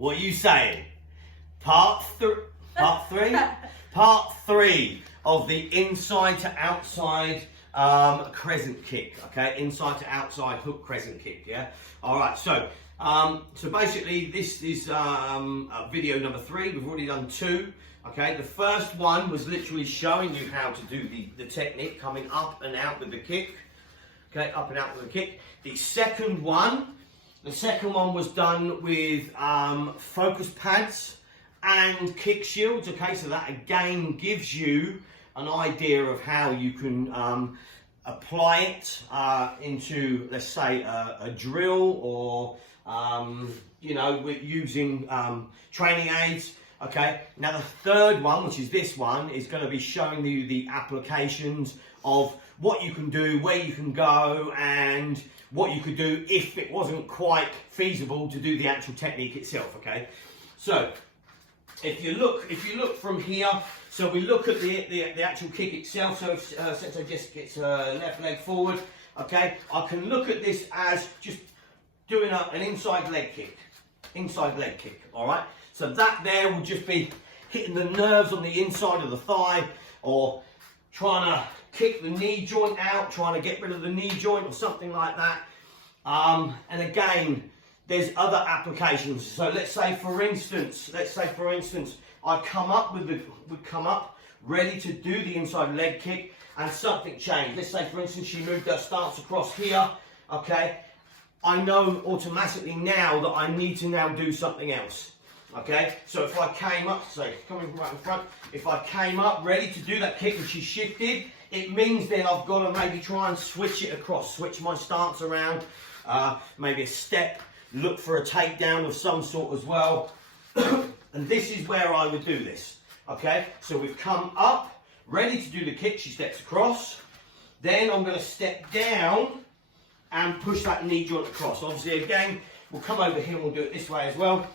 What are you saying? Part three of the inside to outside crescent kick. Okay, inside to outside hook crescent kick. Yeah. All right. So basically, this is video number 3. We've already done 2. Okay. The first one was literally showing you how to do the technique coming up and out with the kick. Okay, up and out with the kick. The second one was done with focus pads and kick shields. Okay, so that again gives you an idea of how you can apply it into, let's say, a drill, or you know, with using training aids. Okay, now the third one, which is this one, is going to be showing you the applications of what you can do, where you can go, and what you could do if it wasn't quite feasible to do the actual technique itself. Okay, so if you look from here, so we look at the actual kick itself. So Sensei just gets left leg forward. Okay, I can look at this as just doing an inside leg kick. All right. So that there will just be hitting the nerves on the inside of the thigh, or trying to kick the knee joint out, trying to get rid of the knee joint or something like that. And again, there's other applications. So let's say for instance, I come up ready to do the inside leg kick, and something changed. Let's say for instance she moved her stance across here. Okay, I know automatically now that I need to now do something else. Okay, so if I came up, so coming right in front, if I came up ready to do that kick and she shifted, it means then I've got to maybe try and switch it across, switch my stance around, maybe a step, look for a takedown of some sort as well. And this is where I would do this. Okay, so we've come up, ready to do the kick, she steps across, then I'm going to step down and push that knee joint across. Obviously again, we'll come over here and we'll do it this way as well.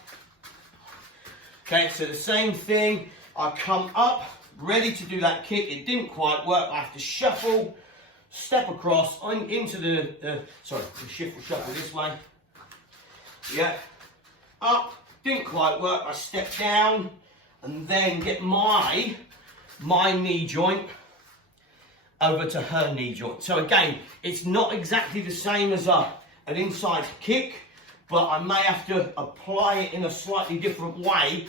Okay, so the same thing, I come up, ready to do that kick, it didn't quite work, I have to shuffle, step across, into the shuffle this way, yeah, up, didn't quite work, I step down, and then get my knee joint over to her knee joint. So again, it's not exactly the same as an inside kick, but I may have to apply it in a slightly different way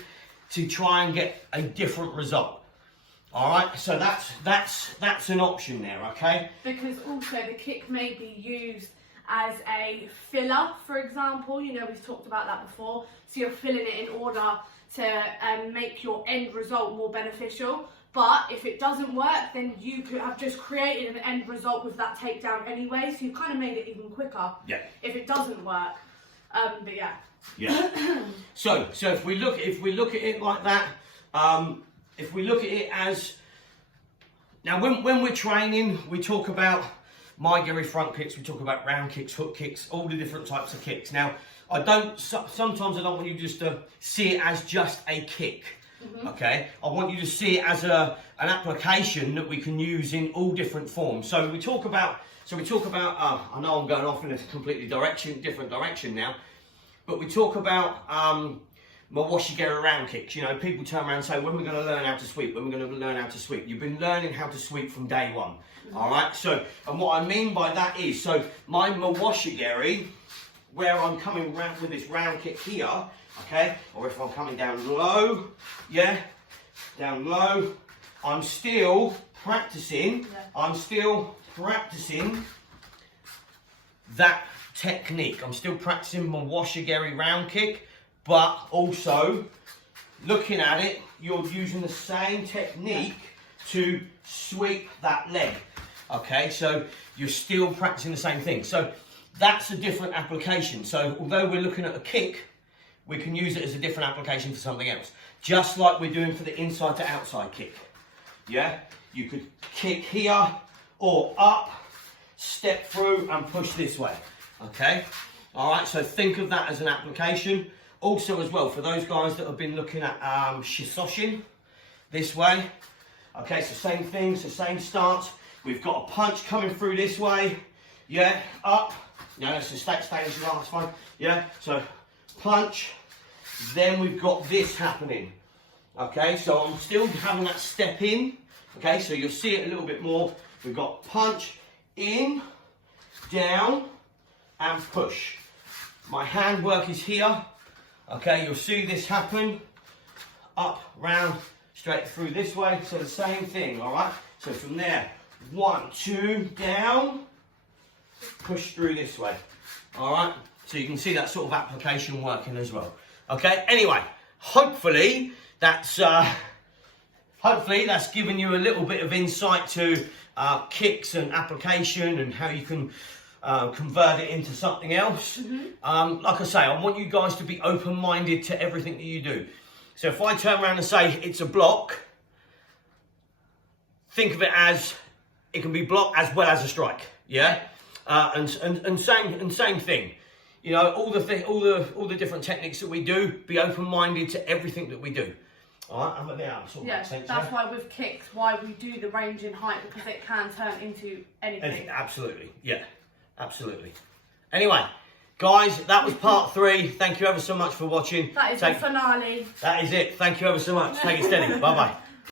to try and get a different result. All right, so that's an option there, okay? Because also the kick may be used as a filler, for example. You know, we've talked about that before. So you're filling it in order to make your end result more beneficial. But if it doesn't work, then you could have just created an end result with that takedown anyway. So you've kind of made it even quicker. Yeah. If it doesn't work. But yeah. Yeah. So if we look at it like that, if we look at it as, now when we're training, we talk about Mai-Geri front kicks, we talk about round kicks, hook kicks, all the different types of kicks. Now sometimes I don't want you just to see it as just a kick. Mm-hmm. Okay, I want you to see it as an application that we can use in all different forms. So we talk about, I know I'm going off in a completely different direction now, but we talk about Mawashi-Geri round kicks. You know, people turn around and say, when are we going to learn how to sweep? When are we going to learn how to sweep? You've been learning how to sweep from day one. Mm-hmm. All right, so, and what I mean by that is, so my Mawashi-Geri, where I'm coming around with this round kick here, okay, or if I'm coming down low, yeah, down low, I'm still practicing, that technique. I'm still practicing my Mawashi-Geri round kick, but also looking at it, you're using the same technique to sweep that leg. Okay, so you're still practicing the same thing. So that's a different application. So although we're looking at a kick, we can use it as a different application for something else. Just like we're doing for the inside to outside kick. Yeah, you could kick here or up, step through and push this way. Okay, all right, so think of that as an application. Also as well, for those guys that have been looking at Shisoshin, this way. Okay, so same thing, so same stance. We've got a punch coming through this way. Yeah, up. No, that's just stay as you are, that's fine. Yeah, so punch, then we've got this happening. Okay, so I'm still having that step in. Okay, so you'll see it a little bit more. We've got punch, in, down, and push. My hand work is here. Okay, you'll see this happen. Up, round, straight through this way. So the same thing, all right? So from there, 1, 2, down, push through this way. All right? So you can see that sort of application working as well. Okay, anyway, hopefully that's given you a little bit of insight to kicks and application and how you can convert it into something else. Like I say, I want you guys to be open-minded to everything that you do. So if I turn around and say it's a block, think of it as it can be block as well as a strike. Yeah, and same thing. You know, all the different techniques that we do. Be open-minded to everything that we do. All right, I'm there. Sort of Yeah, makes sense, that's why with kicks, why we do the range in height, because it can turn into anything. Absolutely, yeah, absolutely. Anyway, guys, that was part 3. Thank you ever so much for watching. That is the finale. That is it. Thank you ever so much. Take it steady. Bye bye.